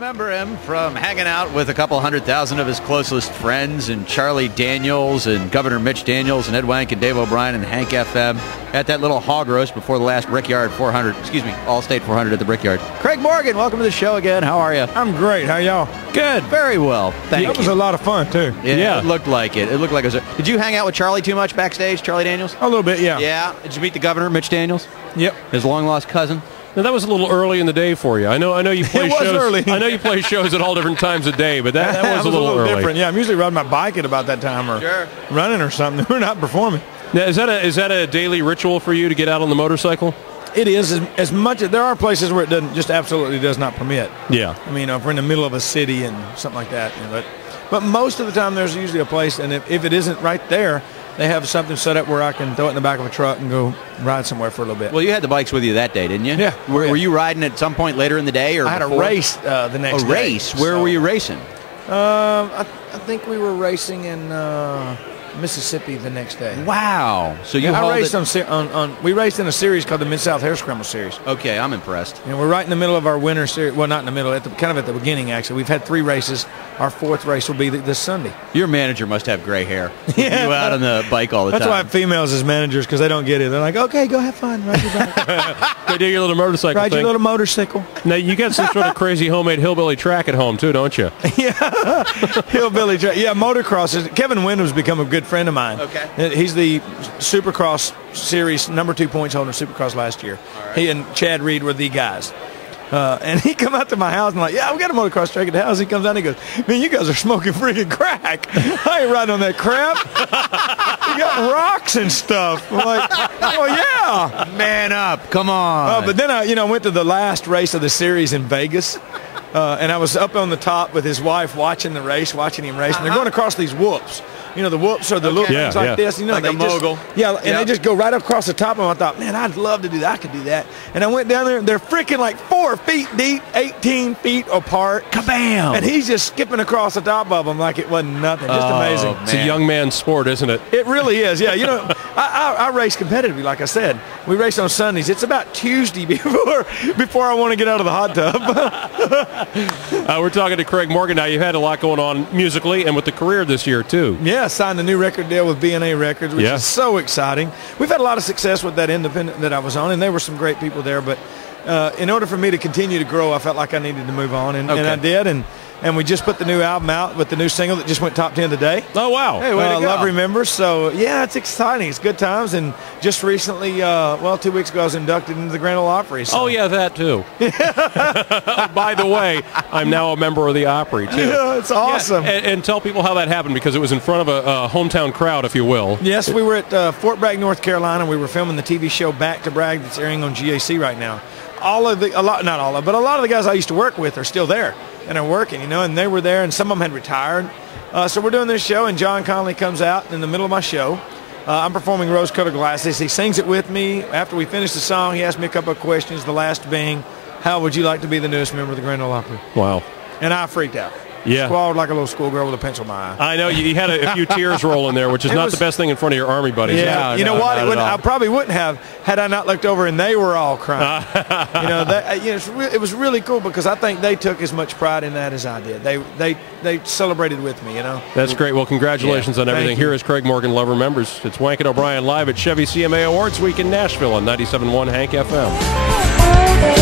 remember him from hanging out with a couple 100,000 of his closest friends and Charlie Daniels and Governor Mitch Daniels and Ed Wank and Dave O'Brien and Hank FM at that little hog roast before the last Brickyard 400, All-State 400 at the Brickyard. Craig Morgan, welcome to the show again. How are you? I'm great. How y'all? Good. Very well. Thank you. That was a lot of fun, too. Yeah, it looked like it. It looked like it was Did you hang out with Charlie too much backstage, Charlie Daniels? A little bit, yeah. Yeah. Did you meet the Governor, Mitch Daniels? Yep. His long-lost cousin? Now, that was a little early in the day for you. I know you play It was shows. early. I know you play shows at all different times of day, but that was a little early. different. Yeah, I'm usually riding my bike at about that time or running or something. We're not performing. Now, is that a daily ritual for you to get out on the motorcycle? It is as much as there are places where it absolutely does not permit. Yeah. I mean, if we're in the middle of a city and something like that, but most of the time there's usually a place, and if it isn't right there, they have something set up where I can throw it in the back of a truck and go ride somewhere for a little bit. Well, you had the bikes with you that day, didn't you? Yeah. Were you riding at some point later in the day, or I had before? a race the next day. A race? Where were you racing? I think we were racing in Mississippi the next day. Wow! So you raced we raced in a series called the Mid-South Hare Scramble Series. Okay, I'm impressed. And we're right in the middle of our winter series. Well, not in the middle, kind of at the beginning, actually. We've had 3 races. Our 4th race will be this Sunday. Your manager must have gray hair. Yeah. You out on the bike all the time. That's why I have females as managers, because they don't get it. They're like, okay, go have fun. Ride your bike. Go do your little motorcycle Ride thing. your little motorcycle. Now, you got some sort of crazy homemade hillbilly track at home, too, don't you? Yeah, hillbilly track. Yeah, motocross. Kevin Wyndham's become a good friend of mine. Okay. He's the Supercross Series #2 points holder in Supercross last year. Right. He and Chad Reed were the guys. And he come out to my house and like, yeah, we got a motocross track at the house. He comes out and he goes, man, you guys are smoking freaking crack. I ain't riding on that crap. You got rocks and stuff. I'm like, well, yeah. Man up. Come on. But then I went to the last race of the series in Vegas. And I was up on the top with his wife watching him race, and they're going across these whoops. You know, the whoops are the little things like this. You know, like a mogul. They just go right across the top of them. I thought, man, I'd love to do that. I could do that. And I went down there, and they're freaking like 4 feet deep, 18 feet apart. Kabam! And he's just skipping across the top of them like it wasn't nothing. Just amazing. It's a young man's sport, isn't it? It really is, yeah. You know, I race competitively, like I said. We race on Sundays. It's about Tuesday before I want to get out of the hot tub. We're talking to Craig Morgan now. You've had a lot going on musically and with the career this year, too. Yeah, signed a new record deal with B&A Records, which is so exciting. We've had a lot of success with that independent that I was on, and there were some great people there. But in order for me to continue to grow, I felt like I needed to move on, and I did. And we just put the new album out with the new single that just went top 10 today. Oh, wow. Hey, way to go. Love Remembers. So, yeah, it's exciting. It's good times. And just recently, 2 weeks ago, I was inducted into the Grand Ole Opry. So. Oh, yeah, that, too. By the way, I'm now a member of the Opry, too. Yeah, it's awesome. Yeah, and tell people how that happened, because it was in front of a hometown crowd, if you will. Yes, we were at Fort Bragg, North Carolina. We were filming the TV show Back to Bragg that's airing on GAC right now. A lot of the guys I used to work with are still there and are working, and they were there, and some of them had retired. So we're doing this show, and John Connolly comes out in the middle of my show. I'm performing Rose-Colored Glasses. He sings it with me. After we finish the song, he asked me a couple of questions, the last being, how would you like to be the newest member of the Grand Ole Opry? Wow. And I freaked out. Yeah. Squalled like a little schoolgirl with a pencil in my eye. I know. You had a few tears rolling there, which is not the best thing in front of your Army buddies. Yeah. You know what? I probably wouldn't have had I not looked over and they were all crying. It was really cool because I think they took as much pride in that as I did. They celebrated with me, That's great. Well, congratulations on everything. Here is Craig Morgan, Love Remembers. It's Wank and O'Brien live at Chevy CMA Awards Week in Nashville on 97.1 Hank FM.